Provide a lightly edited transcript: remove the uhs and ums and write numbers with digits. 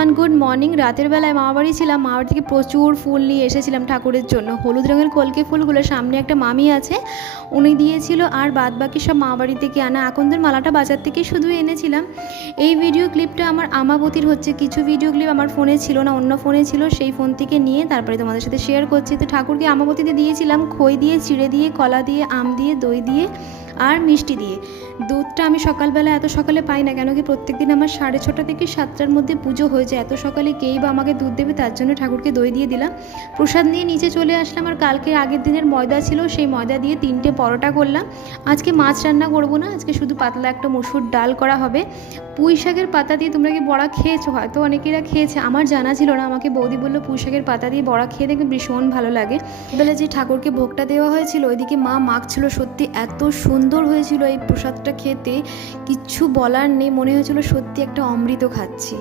Everyone, good morning. রাতের বেলায় মামাবাড়ি ছিলাম, মামাবাড়ি থেকে প্রচুর ফুল নিয়ে এসেছিলাম ঠাকুরের জন্য। হলুদ রঙের কলকে ফুলগুলো, সামনে একটা মামি আছে উনি দিয়েছিল, আর বাদ বাকি সব মামাবাড়ি থেকে আনা আকন্দের মালাটা বাজার থেকে শুধু এনেছিলাম। এই ভিডিও ক্লিপটা আমার আমাবতীর হচ্ছে, কিছু ভিডিও ক্লিপ আমার ফোনে ছিল না, অন্য ফোনে ছিল, সেই ফোন থেকে নিয়ে তারপরে তোমাদের সাথে শেয়ার করছি। তো ঠাকুরকে আমাবতীতে দিয়েছিলাম খই দিয়ে, চিড়ে দিয়ে, কলা দিয়ে, আম দিয়ে, দই দিয়ে আর মিষ্টি দিয়ে। দুধটা আমি সকালবেলা এত সকালে পাই না, কেন কি প্রত্যেক দিন আমার 6:30 থেকে 7টার মধ্যে পুজো হয়ে যায়। এত সকালে কেই বা আমাকে দুধ দেবে, তার জন্য ঠাকুরকে দই দিয়ে দিলাম। প্রসাদ নিয়ে নিচে চলে আসলাম, আর কালকে আগের দিনের ময়দা ছিল, সেই ময়দা দিয়ে 3টে পরোটা করলাম। আজকে মাছ রান্না করব না, আজকে শুধু পাতলা একটা মসুর ডাল করা হবে। পুঁই শাকের পাতা দিয়ে তোমরা কি বড়া খেয়েছো? হয়তো অনেকেরা খেয়েছে, আমার জানা ছিল না। আমাকে বৌদি বললো পুঁই শাকের পাতা দিয়ে বড়া খেয়ে দেখবে ভীষণ ভালো লাগে। বেলা যে ঠাকুরকে ভোগটা দেওয়া হয়েছিল, ওইদিকে মা মাখছিল, সত্যি এত সুন্দর হয়েছিল এই প্রসাদটা খেতে, কিচ্ছু বলার নেই। মনে হয়েছিল সত্যি একটা অমৃত খাচ্ছি।